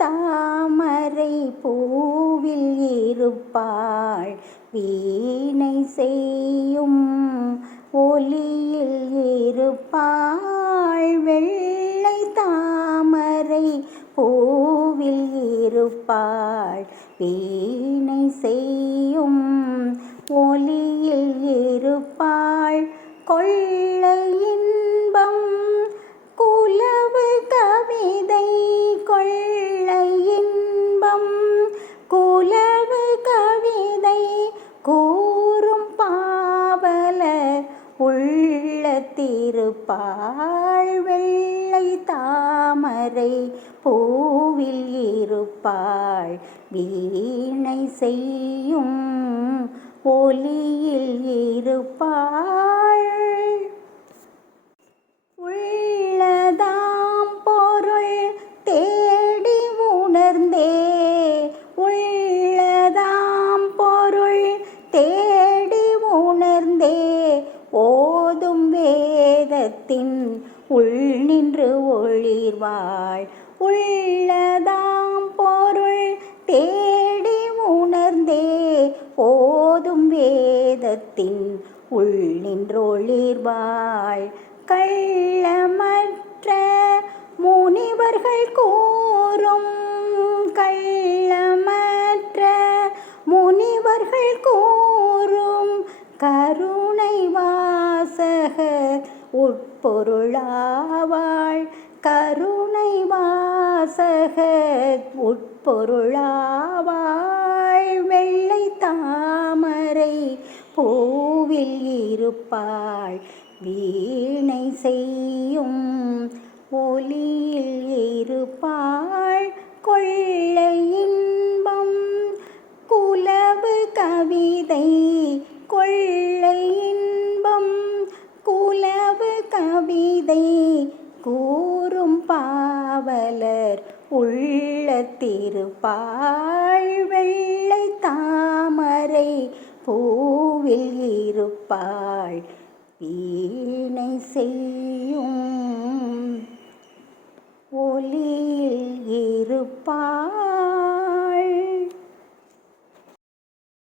தாமரை பூவில் இருப்பாள் வீணை செய்யும் ஒலியில் இருப்பாள். வெள்ளை தாமரை பூவில் இருப்பாள் வீணை செய்யும் ஒலியில் இருப்பாள். கொள்ளை இன்பம் குலவு கவிதை கொள்ளை இன்பம் குலவு கவிதை கூறும் பாவலர் உள்ளத்திருப்பாள். வெள்ளை தாமரை பூவில் இருப்பாள் வீணை செய்யும் ஒலியில் இருப்பாள். உள்ளதாம் பொருள் தேடி உணர்ந்தே உள்ளதாம் பொருள் தேடி உணர்ந்தே ஓதும் வேதத்தின் உள் நின்று ஒளிர்வாள். உள்ளதாம் பொருள் தேடி உணர்ந்தே ஓதும் வேதத்தின் உள் நின்றொளிர்வாள். கள்ளமற்ற முனிவர்கள் கூறும் கள்ளமற்ற முனிவர்கள் கூறும் கருணை வாசக உட்பொருளாவாள். கருணை வாசக உட்பொருளாவாள். வெள்ளை தாமரை பூவில் இருப்பாள் வீணை செய்யும் ஒலியில் இருப்பாள். கொள்ளை இன்பம் குலவு கவிதை கொள்ளை இன்பம் குலவு கவிதை கூறும் பாவலர் உள்ளத்திருப்பாள். வெள்ளை தாமரை பூவில் இருப்பாள் வீணை செய்யும் ஒலியில் இருப்பாள்.